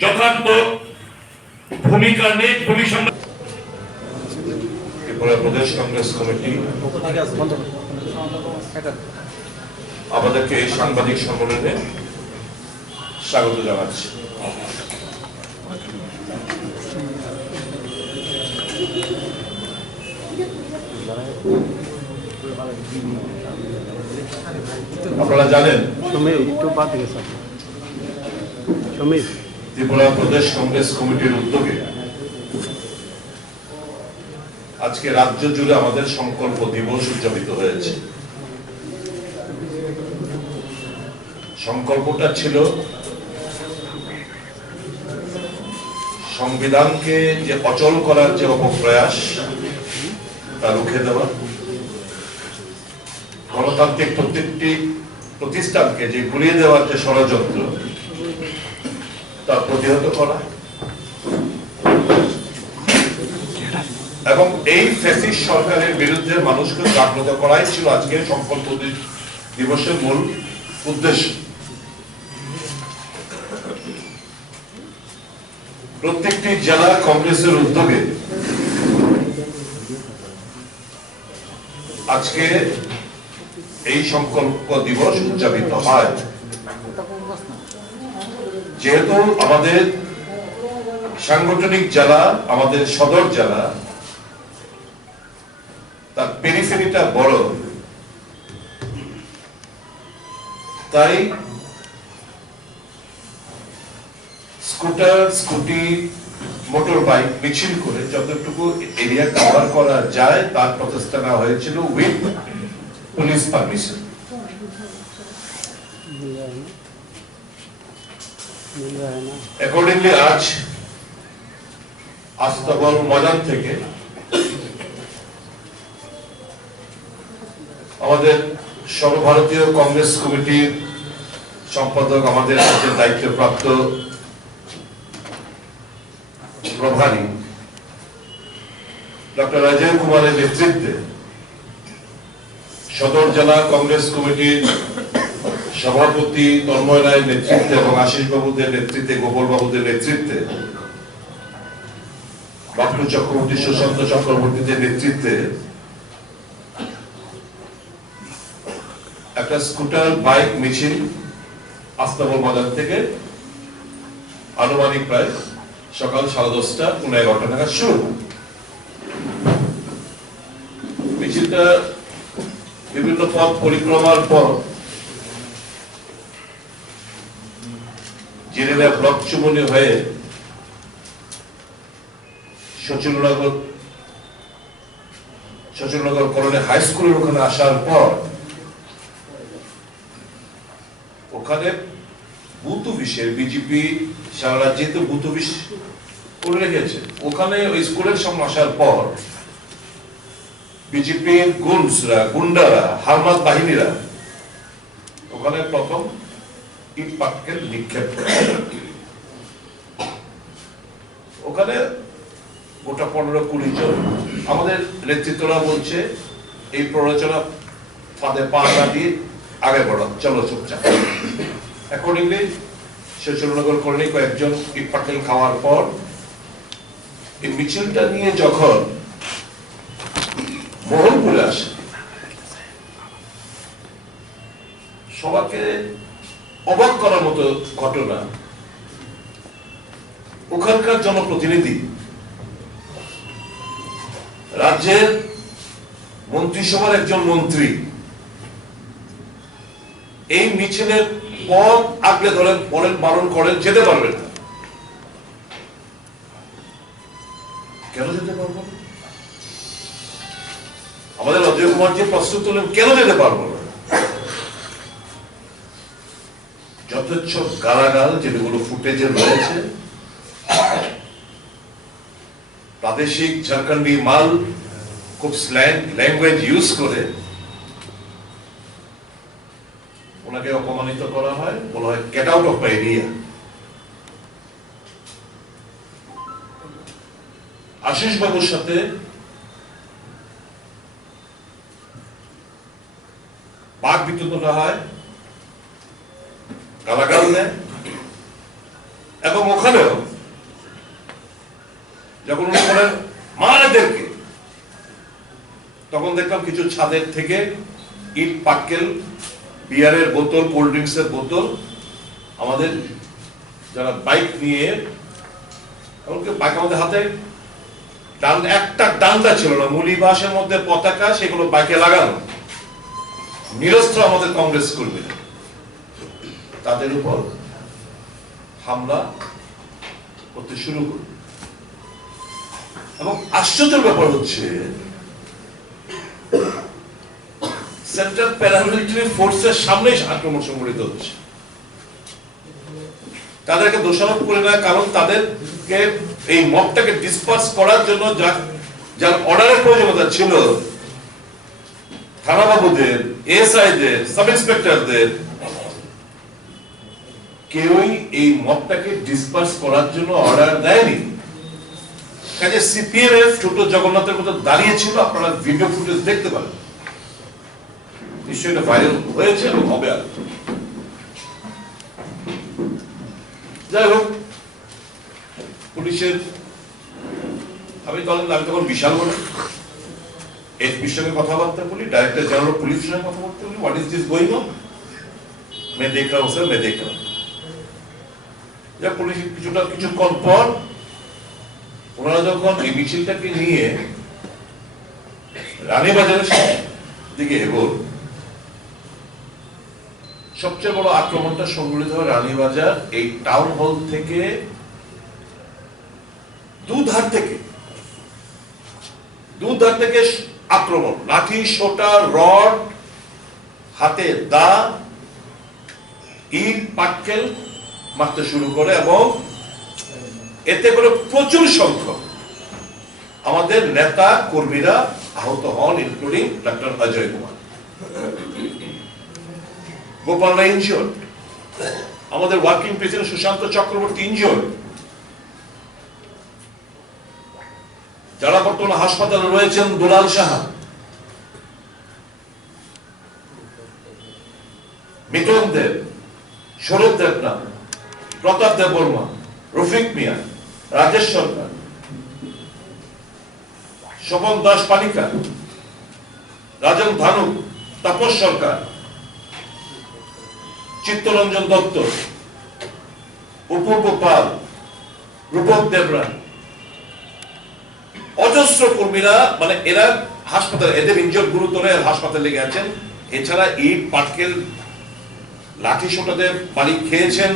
যথার্থ ভূমিকা নেই। ত্রিপুরা প্রদেশ কংগ্রেস কমিটি আমাদেরকে এই সাংবাদিক সম্মেলনে স্বাগত জানাচ্ছি। আপনারা জানেন ত্রিপুরা প্রদেশ কংগ্রেস কমিটির উদ্যোগে আজকে রাজ্য জুড়ে আমাদের সংকল্প দিবস উদযাপিত হয়েছে। সংকল্পটা ছিল সংবিধানকে যে অচল করার যে অপপ্রয়াস তা রুখে দেওয়া, গণতান্ত্রিক প্রত্যেকটি প্রতিষ্ঠানকে যে গুলিয়ে দেওয়ার যে ষড়যন্ত্র তা প্রতিহত করা এবং এই ফ্যাসিস্ট সরকারের বিরুদ্ধে মানুষকে জাগ্রত করাই ছিল আজকের সংকল্প দিবসের মূল উদ্দেশ্য। প্রত্যেকটি জেলা কংগ্রেসের উদ্যোগে আজকে এই সংকল্প দিবস উদযাপিত হয়। যেহেতু আমাদের সাংগঠনিক জেলা, আমাদের সদর জেলা, তার পেরিফেরিটা বড়, তাই স্কুটার, স্কুটি, মোটর বাইক মিছিল করে যতটুকু এরিয়া কভার করা যায় তার প্রচেষ্টা নেওয়া হয়েছিল উইথ পুলিশ পারমিশন। অ্যাকর্ডিংলি আজ আস্তাবল ময়দান থেকে আমাদের সর্বভারতীয় কংগ্রেস কমিটির সম্পাদক, আমাদের রাজ্যের দায়িত্বপ্রাপ্ত প্রভারী ডক্টর অজয় কুমারের নেতৃত্বে সদর জেলা কংগ্রেস কমিটির সভাপতি তন্ময় রায়ের নেতৃত্বে এবং আশিস বাবুদের নেতৃত্বে, গোপাল বাবুদের নেতৃত্বে, বাপলু চক্রবর্তী, সুশান্ত চক্রবর্তীদের নেতৃত্বে একটা স্কুটার বাইক মিছিল আস্তাবল বাজার থেকে আনুমানিক প্রায় সকাল 10:30 11টা নাগাদ শুরু। মিছিলটা বিভিন্ন পথ পরিক্রমার পর জিরেলা ব্লক চুমনি হয়ে সচিলনগর কলোনি হাই স্কুলের ওখানে আসার পর ওখানে বুথ অফিসের বিজেপি সারা রাজ্যে তো বুথ অফিস করে রেখেছে, ওখানে ওই স্কুলের সামনে আসার পর বিজেপির গুন্ডারা, হারমাত বাহিনীরা ওখানে প্রথম ইট পাটকেল নিক্ষেপ করে। ওখানে গোটা 15-20 জন আমাদের নেতৃত্বরা বলছে এই প্ররোচনা ফাঁদে পা না দিয়ে আগে বড়, চলো চুপচাপ। অ্যাকর্ডিংলি সচিলনগর কলোনি কয়েকজন ইট পাটকেল খাওয়ার পর এই মিছিলটা নিয়ে যখন মোহনপুরে আসে, সবাইকে অবাক করার মতো ঘটনা, ওখানকার জনপ্রতিনিধি, রাজ্যের মন্ত্রিসভার একজন মন্ত্রী এই মিছিলের পথ আগলে ধরেন, বলেন, বারণ করেন, যেতে পারবে না। কেন যেতে পারবো না? আমাদের অজয় কুমার যে প্রশ্ন তুললেন, কেন যেতে পারবো না? যথেচ্ছ গালাগাল যেগুলো ফুটেজে রয়েছে, প্রাদেশিক ঝাড়খণ্ডী মাল খুব স্ল্যাং ল্যাঙ্গুয়েজ ইউজ করে ওনাকে অপমানিত করা হয়, বলা হয় get out of my area. Ashis বাবুর সাথে বাক বিতর্কতা হয়, গালাগাল দেয়, এবং ওখানেও যখন উনি বলেন মারাদেরকে, তখন দেখলাম কিছু ছাদের থেকে ইট পাটকেল, বিয়ারের বোতল, কোল্ড ড্রিঙ্কসের বোতল, আমাদের যারা বাইক নিয়ে, এমনকি বাইক আমাদের হাতে একটা ডান্ডা ছিল না, মুলি বাঁশের মধ্যে পতাকা, সেগুলো বাইকে লাগানো, নিরস্ত্র আমাদের কংগ্রেস কর্মীরা, তাদের উপর হামলা করতে শুরু করল। এবং আশ্চর্যের ব্যাপার হচ্ছে সেন্ট্রাল প্যারামিলিটারি ফোর্সের সামনে আক্রমণ সংঘটিত হচ্ছে। তাদেরকে দোষারোপ করে না, কারণ তাদেরকে এই মবটাকে ডিসপার্স করার জন্য যার অর্ডারের প্রয়োজনীয়তা ছিল, থানাবাবুদের, এসআইদের, সাব ইন্সপেক্টরদের, কেউই এই মবটাকে ডিসপার্স করার জন্য অর্ডার দেয়নি। কাজে সিপিএমএফ ছোট জগন্নাথের মতো দাঁড়িয়েছিল, আপনারা ভিডিও ফুটেজ দেখতে পারেন, নিশ্চয়ই এটা ভাইরাল হয়েছে এবং হবে। আর যাই হোক, পুলিশের আমি তখন বিশাল বলে এসপির সঙ্গে কথাবার্তা বলি, ডাইরেক্টর জেনারেল পুলিশের সঙ্গে কথা বলতে বলি, what is this going on, मैं देख रहा हूं सर, मैं देख रहा हूं। যা পুলিশ কিছুক্ষণ পর ওনারা যখন এই মিছিলটাকে নিয়ে রানীবাজারের দিকে এগোল, সবচেয়ে বড় আক্রমণটা সংঘটিত হয় রানীবাজার এই টাউন হল থেকে, দুধার থেকে আক্রমণ, লাঠি, সোটা, রড, হাতে দা, ইট, পাটকেল মারতে শুরু করে এবং এতে করে প্রচুর সংখ্যক আমাদের নেতা কর্মীরা আহত হন, including doctor Ajay Kumar, Gopal Rai injured, আমাদের working president Sushanta Chakraborty injured, যারা বর্তমানে হাসপাতালে রয়েছেন দুলাল সাহা, মিটন দেব, শরৎ দেবনাথ, প্রতাপ দেব বর্মা, রফিক মিয়া, রাজেশ সরকার, স্বপন দাস পালিকা, রাজন ভানু, তাপস সরকার, চিত্তরঞ্জন দত্ত, অপূর্ব পাল, রূপক দেবরায়, অজস্র কর্মীরা, মানে এরা হাসপাতালে, এদের ইনজোর গুরুতর, হাসপাতালে লেগে আছেন। এছাড়া ইট, পাটকেল, লাঠি সোটাতে বাড়ি খেয়েছেন,